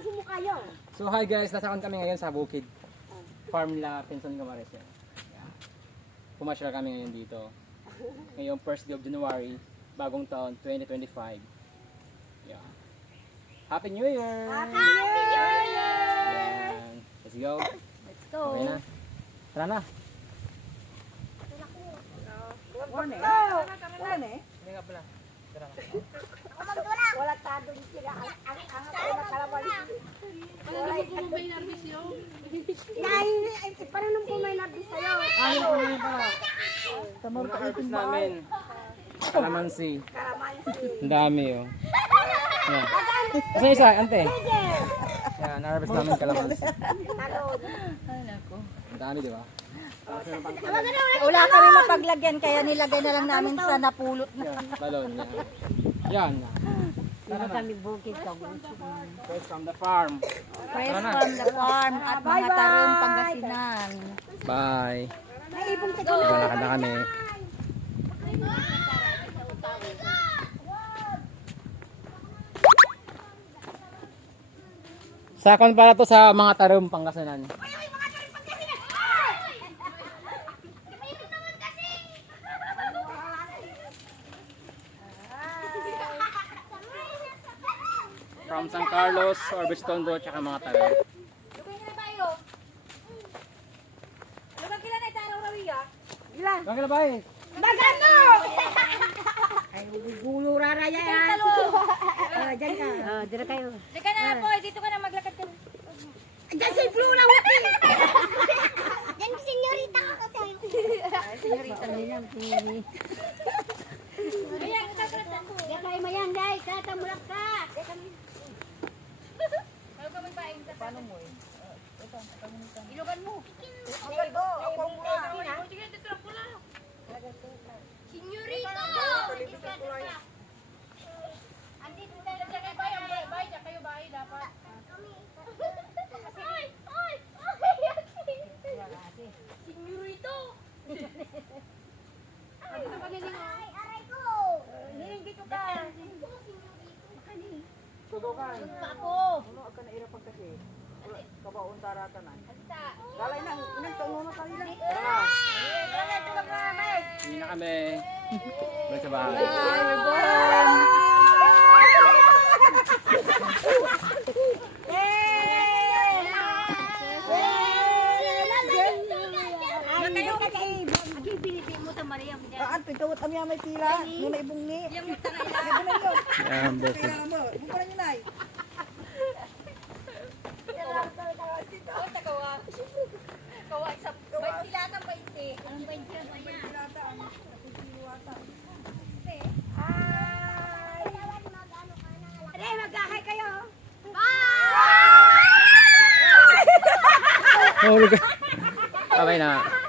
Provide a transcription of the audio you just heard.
lang sumukayo. So hi guys, nasaan kami ngayon sa Bukid Farm La Pinson Camarines. Yeah. Pumasyal kami ngayon dito. Ngayong 1st day of January, bagong taon 2025. Yeah. Happy New Year! Happy New Year! Yan. Let's go. Let's go. Okay na. Tara na. One eh. Hindi nga pala. Tara na. Wala tadong sila. Ang kalaban. Paano po may nabis sa'yo? Ayun po namin para. Muna harvest namin. Kalamansi. Kalamansi. Ang dami oh. Yan. Kasi isa, ante. Yan, na-harvest namin kalamansi. Talon. Ang dami, di ba? Wala kami mapaglagyan kaya nilagay na lang namin sa napulot na. Yan, balon. Yan. Yan. Dito kami bukid ka. Fresh from the farm. Fresh from the farm at mga tarim Pangasinan. Bye. Naipon sa Lalakad na kami. Sakon para to sa mga tarim Pangasinan. From San Carlos, Orbiston Road, tsaka mga tarim. Ilan? Bakit na ba eh? Magano! Ay, gulo raraya yan. Diyan ka. Diyan kayo. Dito ka na po, dito ka na maglakad ka. Diyan si Flo na wati. Diyan si senyorita ka kasi. Senyorita nilang pili. Ayan, kakratan ko. Diyan kayo mayang guys. Katamulak ka. Ano ka magpain ka? Paano mo eh? Ilugan mo. Ako, ako muna. Sige, dito lang pula. Senyorita! Andito tayo dyan kayo bahay. Bahay dyan kayo bahay dapat. Ay! Ay! Senyorito! Ay, aray ko! Hindi ko ka. Subukan. Papo. Ano ka na irapag kasi? Kabaon tarata na. Lalay nang nagtungo na kanila. Hindi na kami. Balik sa bahay. Kayo kasi, agi pinipin mo sa Maria. Kaan pitawat amya may pila. Nuna ibungi. Yung mo tanay lang. Ibu na yun. Yan, bukid. Kaya mo. Buka na yun ay. Oh, tagawa. Kawa isa. May pilata ba iti? Anong ba iti? Ano yan? Aray, mag-ahay kayo. Mahulog ka. Okay na.